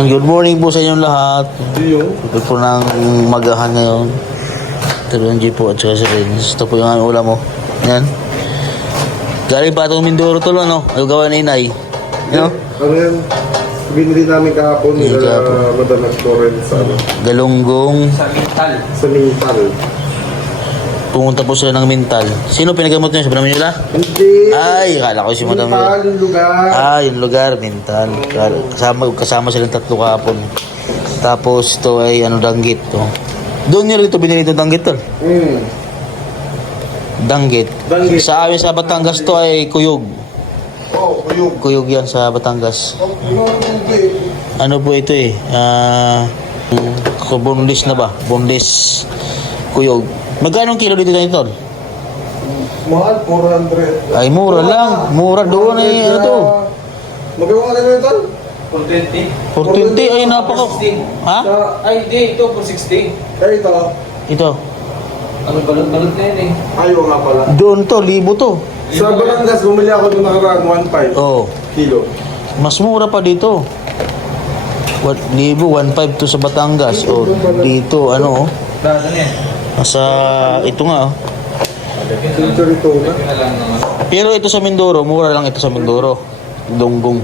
Good morning po sa inyong lahat. Ito po ng magahan ngayon. Ito yung G po at saka si Renz. Ito po yung ulam mo. Yan. Galing pa itong Mindoro to, ano? Ang gawa ni Inay. You know? Ano yan? Binili namin kahapon nila Madam Florence sa Galunggong. Sa Mintal. Pumunta po sila ng Mintal. Sino pinagamot niyo? Sabi namin nila? Hindi. Ay, akala ko si Madam. Mintal, yung lugar. Yung lugar, Mintal. Kasama silang tatlo kahapon. Tapos ito ay danggit. To. Doon nyo ito binili ito danggit to. Danggit. Sa amin sa Batangas to ay kuyog. Oh, kuyog. Kuyog yan sa Batangas. Ano po ito eh? Boneless na ba? Boneless kuyog. Magkano kilo dito nito? Mahal, 400. Ay, mura lang. Mura doon eh. Ano to? Magawa ka na ito? 420. 420 ay napaka. Ha? Ay, hindi. Ito, 460. Eh, ito. Ito. Ano, balot na yan eh. Ayaw nga pala. Doon to, libo to. Sa Batangas, bumili ako doon nakaraan 1.5 Oh. kilo. Mas mura pa dito. Libo, 1.5 to sa Batangas. O dito, ano, Lahat na yan. nasa, ito nga. Century to na. Ito na lang naman. Pero ito sa Mindoro, mura lang ito sa Mindoro. Donggong.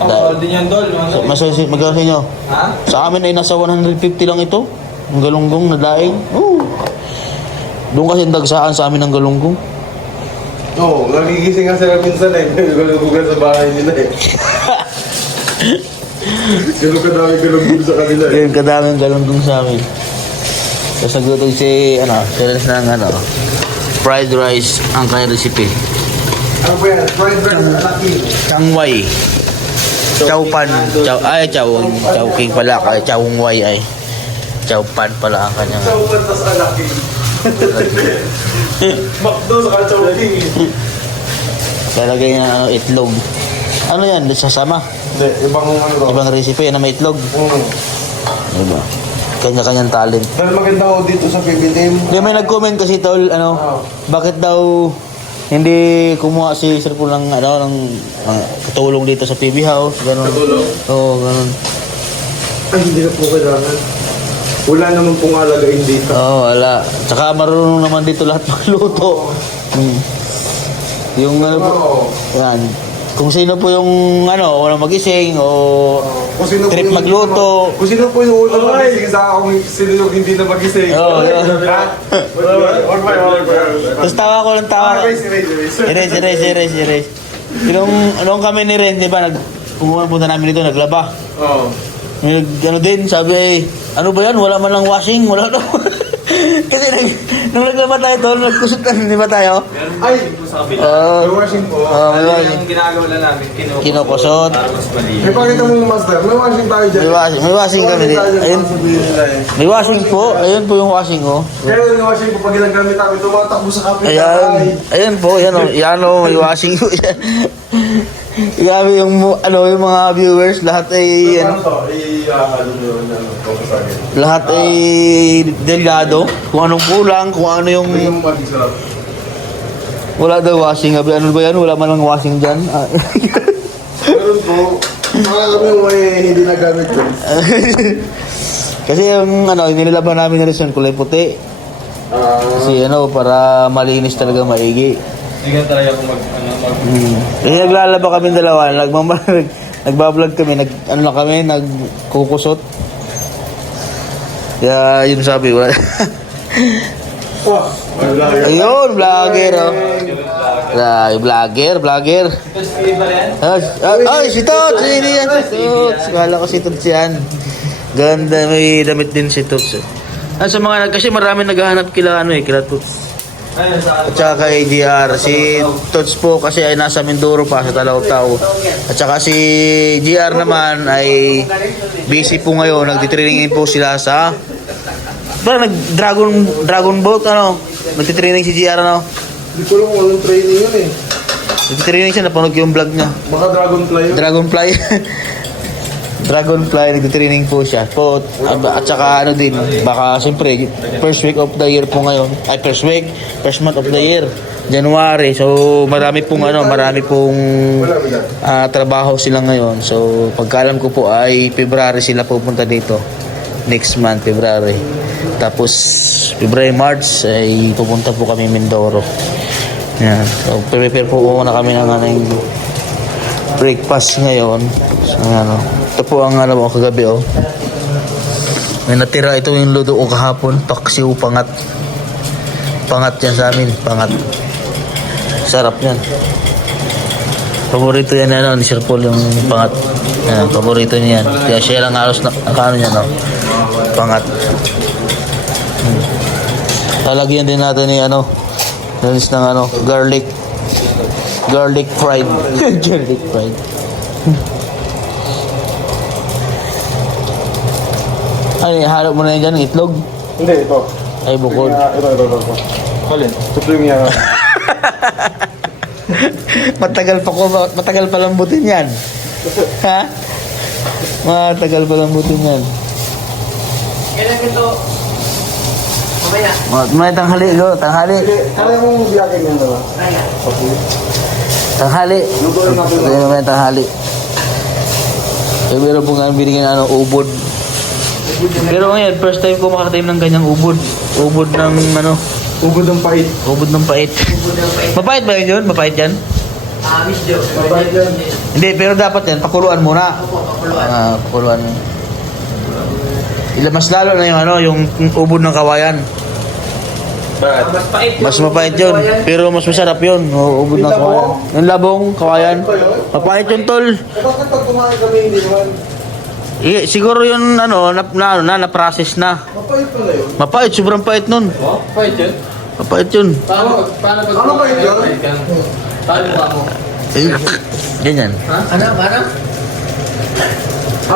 Ang din yan, Dol. Magkano sa inyo? Ha? Sa amin ay nasa 150 lang ito. Ang galunggong na daing. Doon kasi ang dagsaan sa amin ng galunggong. Oo, nagigising nga sila minsan eh. Gulugugan sa bahay nila eh. Sino kadami gulugug sa kanila eh. Ganyan kadaming galunggong sa amin. Tapos nagluto si, sila ng fried rice ang kanyang recipe. Ano ba yan? Fried rice alaki. Changway. Chowpan. Chowking pala. Chowngway ay. Chowpan pala ang kanyang. Chowpan tas alaki. Makdo sa chowking eh. Talagay niya itlog. Ano yan? Sasama? Hindi, ibang ano to. Ibang recipe na may itlog. Diba? Kanya-kanyang talent. Dahil maganda ako dito sa PBTM. May nag-comment kasi tol, bakit daw hindi kumuha si Sir Paul ng katulong dito sa PB House, gano'n. Katulong? Oo, gano'n. Ay, hindi na po kailangan. Wala naman pong alagain dito. Oo, wala. Tsaka marunong naman dito lahat magluto. Yung yan. Kung sino po yung walang magising o Kung sino trip po yung- magluto. Kung sino po yung unang magising sa kung sino yung hindi na magising. Oo, yun. Or Tapos tawa ko lang tawa. Erase. Nung kami ni Ren, di ba, pumunta namin dito, naglaba. Oo. Din, sabi, ano ba yan? Wala man lang washing, wala daw. Kasi nung naglaba tayo tol, nagkusutan, di ba tayo? Ay! Sa kabila. May washing po. May washing. Yung ginagawa lang namin, Kinukusot. para mas maliit. May pakita mo yung master. May washing tayo dyan. May washing kami din. Ayun, Sabihin nila eh. may washing po. Ayun po yung washing ko. Pero yung washing po pag ginagamit namin, tumatakbo sa kapit. Ayun po, yan o, may washing po. Grabe yung mga viewers, lahat ay Ano to? I-ano nyo kapasagin. lahat ay delikado. Kung anong kulang, kung ano yung Yung mag-sarap. wala daw washing. Sabi, ano ba yan? Wala man lang washing dyan. Meron po. Mga kami yung may hindi nagamit ko. Kasi yung nilalaban namin na rin kulay puti. Kasi para malinis talaga maigi. Hindi ka talaga kung Kasi naglalaba kami dalawa, nagbablog kami, nagkukusot. Kaya yun sabi, wala. Ayun, vlogger, vlogger. Ito si ba yan? Ay, si Tots! Hindi yan si Tots. Kala ko si Tots yan. Ganda, may damit din si Tots. Kasi marami naghahanap kila Tots. Ayun, sa At saka kay GR, si Tots po kasi ay nasa Mindoro pa sa Talaw-Taw. At saka si GR naman ay busy po ngayon, nagtitrainingin po sila sa Dragon Boat, nagtitraining si GR, Hindi ko lang kung anong training yun eh. nagtitraining siya, napanood ko yung vlog niya. Baka dragonfly yun. Dragonfly, nagtitraining po siya. At saka baka siyempre, first week of the year po ngayon. Ay, first month of the year. January. So marami pong trabaho sila ngayon. So pagkaalam ko po ay February sila pupunta dito. Next month, February. Tapos February, March ay pupunta po kami Mindoro. Yan. So prepare po muna kami ng breakfast ngayon. So ito po ang kagabi may natira, ito yung luto ko kahapon, paksiw pangat. Pangat yan sa amin, pangat. Sarap yan. Paborito yan ni Sir Paul yung pangat. Yan, paborito niya yan. Kaya siya lang halos nakano niya pangat. Lalagyan din natin ni nalis ng garlic fried. Garlic fried. Ay, harap mo na yan dyan, itlog? Hindi, ito. Ay, bukod. Ito. Alin? Ito yung yan. Matagal pa lambutin yan. Ha? Matagal pa lambutin yan. Kailan ito? Mamaya. May tanghali. Kaya mong biyagin yan, diba? Tanghali. Lutuin natin. Ito may tanghali. Meron po nga binigyan ubod. Pero ngayon, first time ko makataim ng ganyang ubod. Ubod ng Ubod ng pait. ubod ng pait. Mapait ba yun? Mapait yan? Miss Jo. Mapait yan. Hindi, pero dapat yan, pakuluan muna. Opo, pakuluan. Pakuluan. Mas lalo na yung ubod ng kawayan. Mas pait. Mas mapait yun, pero mas masarap yun. Ubod ng kawayan. Yung labong, kawayan. Mapait yun, tol. Bakit pag kumain kami hindi naman? Siguro yun, na-process na. Mapait pa na yun. Mapait, sobrang pait nun. Oh, fight yun. Mapait yun. Paano pag... Ano ba yun? Paano ba mo? Ganyan. Ano?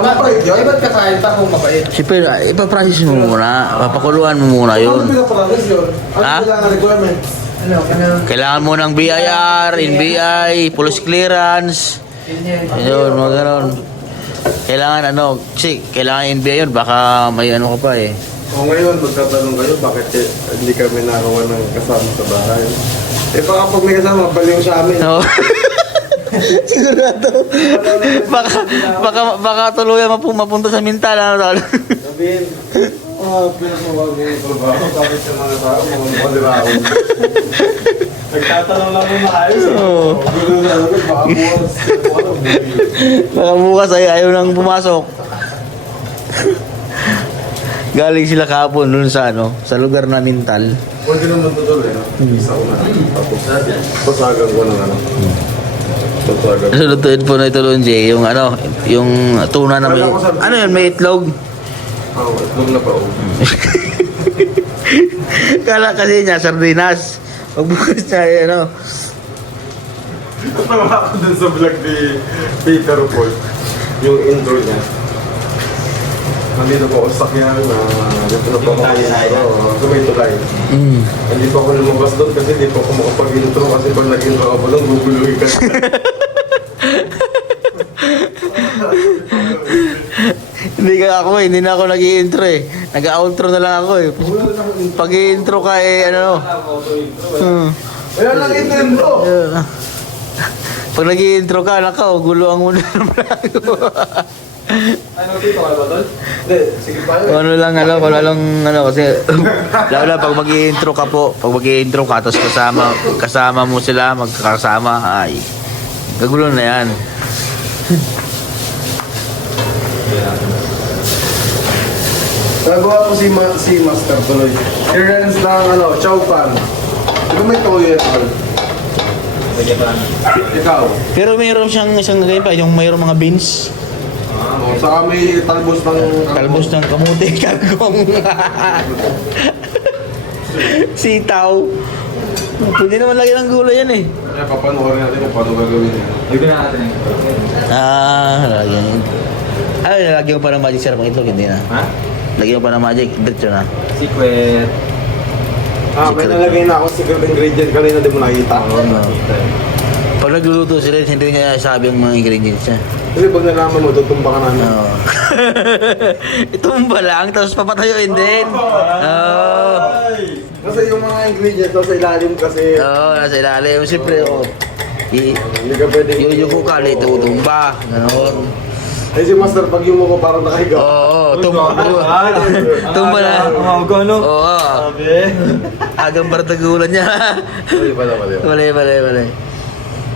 Mapait yun? Eh, ba't kakain pa kung mapait? Siyempre, ipaprocess mo muna. Papakuluan mo muna Ano yun. pinaprocess yun? Ano Ha? kailangan requirement? Kailangan mo ng BIR, NBI, police clearance. Yun, mga ganon. Kailangan kasi kailangan NBI yun, baka may ka pa eh. O ngayon, magtatanong kayo, bakit hindi kami nakawa ng kasama sa bahay? Eh baka pag may kasama, baliw sa amin. No. Sigurado. Baka tuluyan mapunta sa mental. Sabihin, pinasawag mo yung trabaho, bakit yung mga tao, mga malirao? Nagtatanong lang mo maayos eh. Oo. Gulo na ako, baka bukas. Baka bukas ay ayaw nang pumasok. Galing sila kahapon dun sa lugar na mental. Pwede naman tutuloy, no? Isa ko na. Tapos, pasagan ko ng pasagan. Lulutuin po na ito, Lonje, yung tuna na may... Ano yun, may itlog? Oo, itlog na pa, oh. Kala kasi niya, sardinas. Pagbukas niya, Natawa ako dun sa vlog ni Peter Paul. Yung intro niya. Nandito po ako sa sakyan na dito na po ako sa may tulay. Hindi po ako lumabas doon kasi hindi po ako makapag-intro kasi pag nag-intro ako doon, guguluhin ka. Hindi na ako nag-i-intro eh. Nag-outro na lang ako eh. Pag i-intro ka Wala lang intro! Pag nag-i-intro ka, guluhan mo na naman ako. Ano, dito ka ba, Tol? Hindi, sige pa yun. Kung ano lang, kasi, lalo na pag mag-i-intro ka po, pag mag-i-intro ka, tapos kasama mo sila, magkakasama, ay, kagulo na yan. Nagawa ko si Master tuloy. Clearance ng chow pan. Di ba may toyo yan? Sige pa. Ikaw. Pero mayroon siyang isang ganyan pa, yung mayroong mga beans, Saka may talbos ng... talbos ng kamuti, kagong, sitaw. Pwede naman lagi ng gulay yan eh. Kaya papanoorin natin kung paano gagawin yan. Hindi na natin yung... Lagyan. Lagyan mo pa ng magic syrup ang itlog, hindi na. Ha? Lagyan mo pa ng magic, diretso na. Secret. May nalagay na ako secret ingredient kanina di mo nakita. Oo, nakita eh. Pag nagluluto si Renz, hindi niya sabi ang mga ingredients niya. Kasi pag nalaman mo, tutumba ka namin. Oo. Itumba lang, tapos papatayuin din. Oo. Kasi yung mga ingredients nasa ilalim kasi. Oo, nasa ilalim. Siyempre, Hindi ka pwede. Yuko ka, tumba. Ganon. Eh si Master, pag yung mo parang nakahiga. Oo, tumba na. Ang ano? Oo. Agang bardagulan niya. Mali.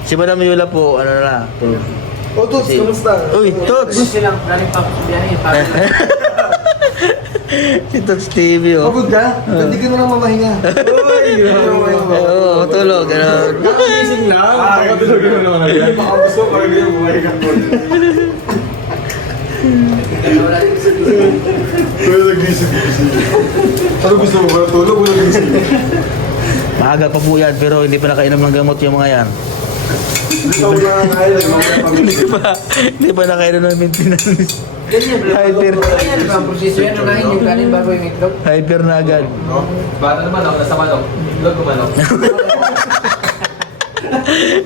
Si Madam Yula po, ano na. Oh, Toots, Si- kamusta? Uy, Tots! Gusto lang, galing pa biyahe. Si Tots TV, oh. Pagod ka? Hindi ka na lang mamahinga. Oo, tulog, gano'n. Gising lang. Kakatulog ka na naman agad. Baka gusto ko kaya buhay ka po. Kaya nagising. Ano gusto mo ba? Tulog o nagising? Maaga pa po yan, pero hindi pa nakainom ng gamot yung mga yan. Hindi ako nakakain. Hindi pa nakainom ng maintenance. Ganyan, Hyper. Ganyan, ang proseso yan. Unahin yung kanin bago yung itlog. Hyper na agad. Bata naman ako, nasa manok. Itlog ko manok.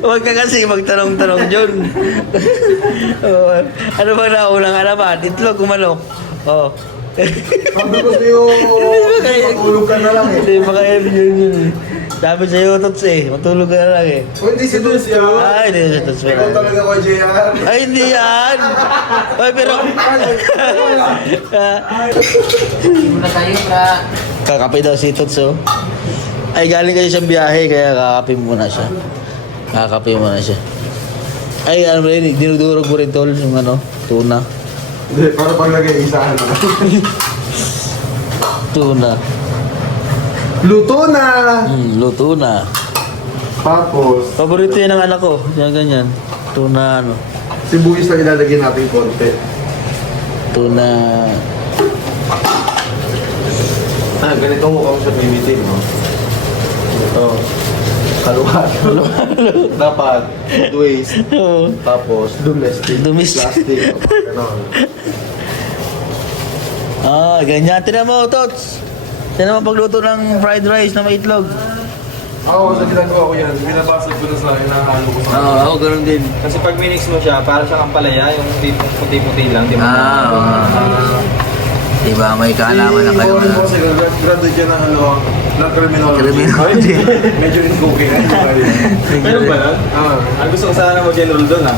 Huwag ka kasi magtanong-tanong dyan. Oh, ano ba naunang alaman? Itlog o manok? Oh. Sabi ko sa'yo, matulog ka na lang eh. Hindi maka-M yun. Sabi sa'yo, Tots eh. Matulog ka na lang eh. O hindi si Toots yan. Ay, hindi si Tots Ikaw pala. talaga ko, JR. Ay, hindi yan! Ay, pero... Muna tayo para Kakape daw si Tots, oh. Ay, galing kasi siyang biyahe, kaya kakape muna siya. Kakape muna siya. Ay, ano ba yun? Dinudurog mo rin, tol, yung ano, tuna. Hindi, para paglagay isahan na. Tuna. Luto na! Luto na. Tapos, Paborito yan ng anak ko. Yan, ganyan. Tuna, ano. sibuyas lang ilalagay natin konti. Tuna. Ganito mo kami sa PVT, no? Ito. Kaluhat. Dapat, twist. Oo. Tapos, domestic. Domestic. Plastic. Ganon. Ah, ganyan. Tinan mo, Tots. Tinan mo pagluto ng fried rice na may itlog. Ako, sa ginagawa ko yan, binabasag ko na sa hinahalo ko sa... Oo, ako ganun din. Kasi pag minix mo siya, parang siyang ampalaya, yung puti-puti lang, di ba? Diba, may kaalaman na kayo. Ano kasi graduate yan ng ano, ng criminology. Criminology. Medyo in cooking. Meron ba nun? Ang gusto ko sana mag-enroll doon ah.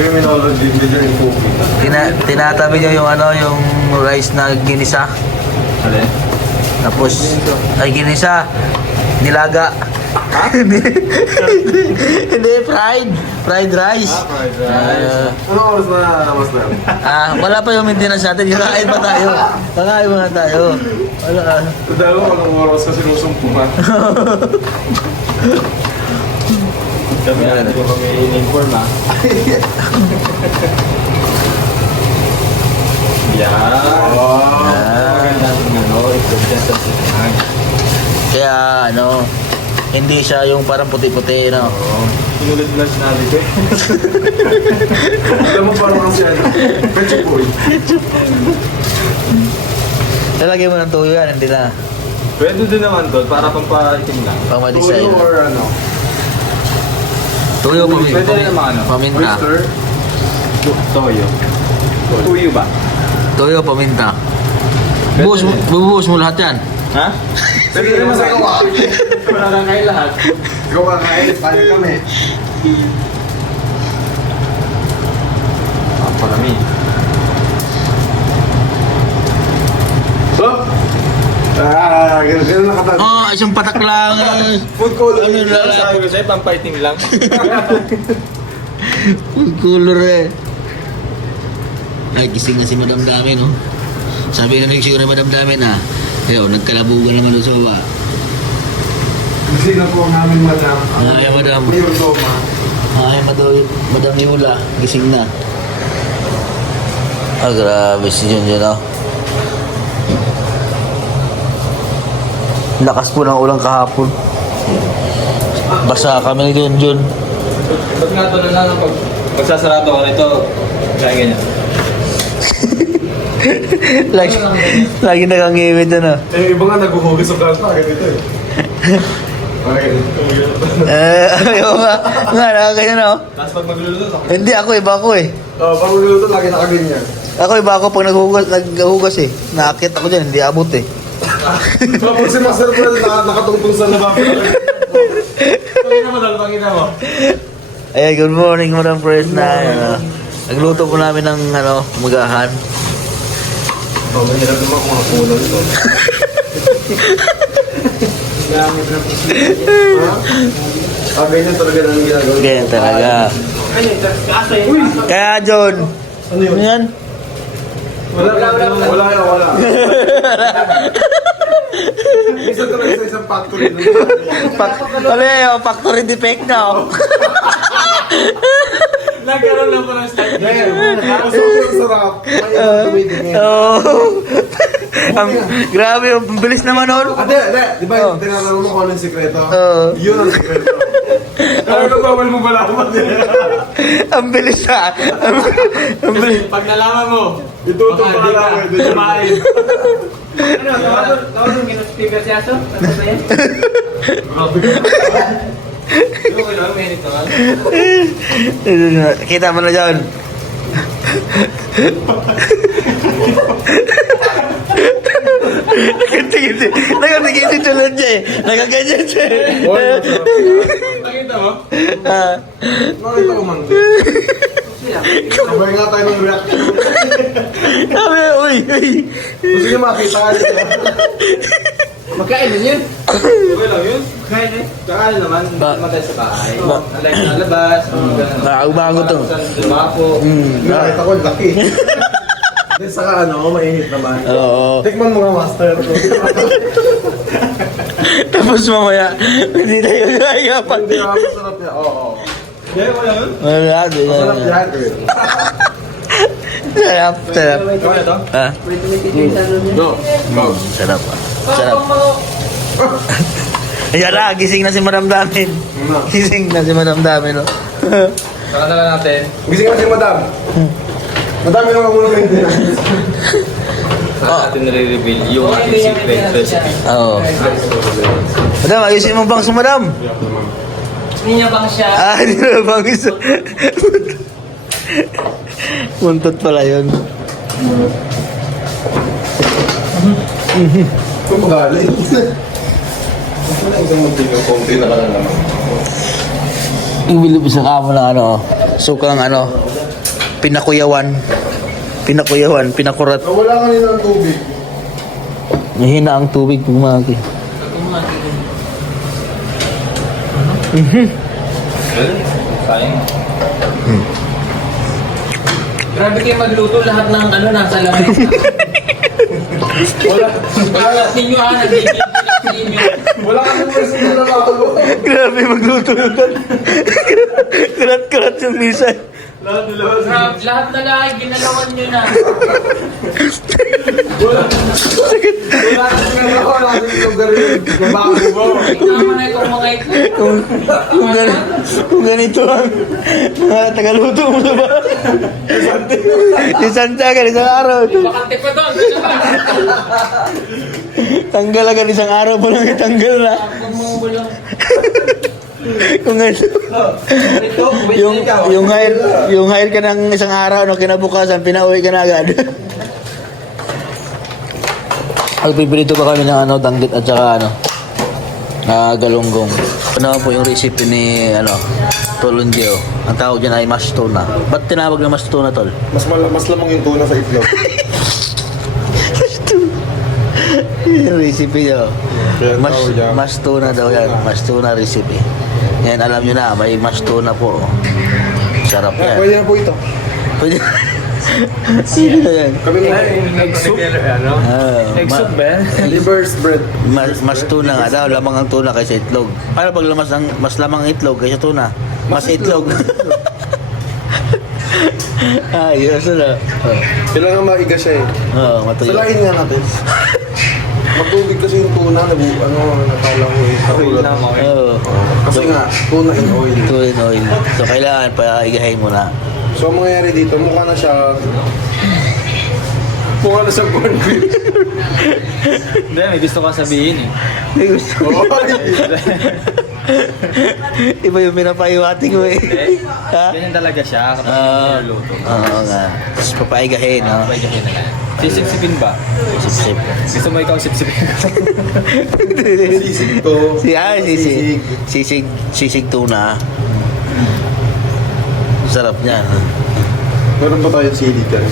Criminology, medyo in cooking. Tinatabi nyo yung ano, yung rice na ginisa. Alin? Tapos, ay ginisa. Nilaga. Hindi, fried. Fried rice. Fried rice. Anong oras na, Master? Wala pa yung maintenance natin. Kakain pa tayo. Kakain muna tayo. Wala. Dahil ko anong oras kasi sinusumpungan. Kami na, hindi ko kami in-inform ah. Yan. Maganda ng ano, itlog dyan sa sinahan. Kaya, ano, hindi siya yung parang puti-puti, no? Sinulit na sinabi ko eh. Alam mo parang kasi ano, Pecho Boy. Lalagyan mo ng tuyo yan, hindi na. Pwede din naman doon, para pampaitim lang. Pang ma-design. Tuyo or ano? Tuyo, paminta. Pwede rin naman ano. Paminta. Oyster? Toyo. Tuyo ba? Tuyo, paminta. Bubuhos mo lahat yan. Ha? Sige, naman sa gawa. Wala kang kain lahat. Ikaw kakain, tayo kami. Parami. So? Ganun nakatag. Isang patak lang. Food color. Ano na? Sabi ko sa'yo, pampaitim lang. Full color eh. Ay, gising na si Madam Dami, no? Sabi na nag-sure Madam Dami na, ayun, nagkalabugan naman doon sa baba. Kasi na po ang aming madam. Ay, madam. Mayor Doma. Ay, Madam Yula, gising na. Grabe si Junjun, no? Lakas po ng ulang kahapon. Basa kami ni Junjun. Ba't nga ito na lang pag magsasarado ko nito, kaya ganyan. Lagi nakangimid, ano? Eh, iba nga naghuhugas sa kalpa, ganito eh. Okay. Ayaw nga. Nga, nakakaya na, oh. Tapos pag magluluto, Hindi, ako iba ako eh. pag magluluto, lagi nakaganyan. Ako iba ako pag naghugas eh. Naakit ako dyan, hindi abot eh. Tapos si Master Fred nakatungtong sa lababo. Pakita mo dal, pakita mo. Ayan, good morning, Madam Fresna. Nagluto po namin ng magahan. Oh, mahirap naman kung mga kulon to. Ganyan talaga lang ginagawa. Ganyan talaga. Kaya, John. Ano yun? Ano yan? Wala. Isa talaga sa isang factory. Factory defect na, oh. Nagkaroon lang po ng start. Sobrang sarap. May Oh. Grabe, ang bilis naman, oh. Ate, di ba tinanong mo kung ano yung sikreto? Yun ang sikreto. Ano ka bawal mo pala ako? Ang bilis, ha. Ang bilis. Pag nalaman mo, Ituto baka pa di ka lang. kumain. Ano, tawag yung speaker si Aso? Ano ba yan? Yung kailangan may nito. Kita mo na, John. Nakatingin si Tulad niya eh. Nakaganyan siya eh. Nakita mo? Ah. Nakita ko man. Sabay nga tayo ng reaction. Sabi, uy. Gusto niyo makita ka nila. Magkain din yun. Okay lang yun. Magkain eh. Kakain naman, Ba- matay sa bahay. Ba- Like sa labas, Bago to. Lumapo. Nakita ko, laki. Then saka mainit naman. Oo. Tikman mo nga, master. Tapos mamaya, hindi na yun nagapan. Hindi nga masarap niya. Oo. Yeah, wala yun. Wala, di Masarap na. yan. Sarap, sarap. Kaya to? Ha? May tumitig yung salo niya. No. Sarap, ah. Sarap. Ayan na, gising na si Madam Damin. Gising na si Madam Damin, no? Saka na lang natin. Gising mo si Madam. Madami naman muna kayo din. Saka natin nare-reveal yung ating secret recipe. Oo. Madam, ayusin mo bang si Madam? Hindi niya bang siya? Ah, hindi na bang isa. Muntot pala yun. Kung magaling. Wala isang magbigang konti na ka na naman. Ibili po sa kamo ng sukang pinakuyawan. Pinakurat. Wala kanina ng tubig. Mahina ang tubig pumaki. Sayang. Grabe kayo magluto lahat ng nasa lamay. Wala ninyo nagbibigyan sa inyo. Wala kami pwesto na nakakalo. Grabe magluto yun. Kurat-kurat yung misay. Lahat na lahat, ginalawan nyo na. Wala kami yung garin. Babago mo. Tama na itong mga ito. Kung ganito ang mga tagaluto mo sa ba? Si Santiago, isang araw. Bakante pa doon. Ano ba? Tanggal agad isang araw pa lang itanggal na. Kung mga bulong. Kung ganito. yung hire ka ng isang araw, kinabukasan, pinauwi ka na agad. Magpipilito pa kami ng tanggit at saka galunggong. Ano po yung recipe ni Tolondio. Ang tawag dyan ay mashed tuna. Ba't tinawag na mashed tuna, Tol? Mas lamang yung tuna sa itlog. Yung recipe niya. Kaya tawag niya. Mashed tuna daw yan. Mashed tuna recipe. Yan, alam nyo na, may mashed tuna po. Sarap yan. Pwede na po ito. Pwede. Sino na yan? Kami mo. Egg soup? Egg soup ba yan? Liver's bread. Mas tuna nga daw, lamang ang tuna kaysa itlog. Paano pag mas lamang ang itlog kaysa tuna? Mas itlog. Ayos na. Kailangan maiga siya eh. Oo, matuyo. Salain nga natin. Magtubig kasi yung tuna, nakala ko eh. Katulad. Oo. Kasi nga, tuna in oil. Tuna in oil. So, kailangan pa igahin mo na. So, ang mangyayari dito, mukha na siya... Mukha na siya corn beef. Hindi, may gusto ka sabihin eh. May gusto. Oh, Iba yung pinapaiwati ko eh. Ha? Ganyan talaga siya kapag Oo. niluluto. Oo nga. Tapos papaigahin, no? Pwede kayo na yan. Sisip-sipin ba? Sip-sip. Gusto mo ikaw sip-sipin? Sisig to. Sisig tuna. Sarap niyan. Meron ba tayong sili dyan?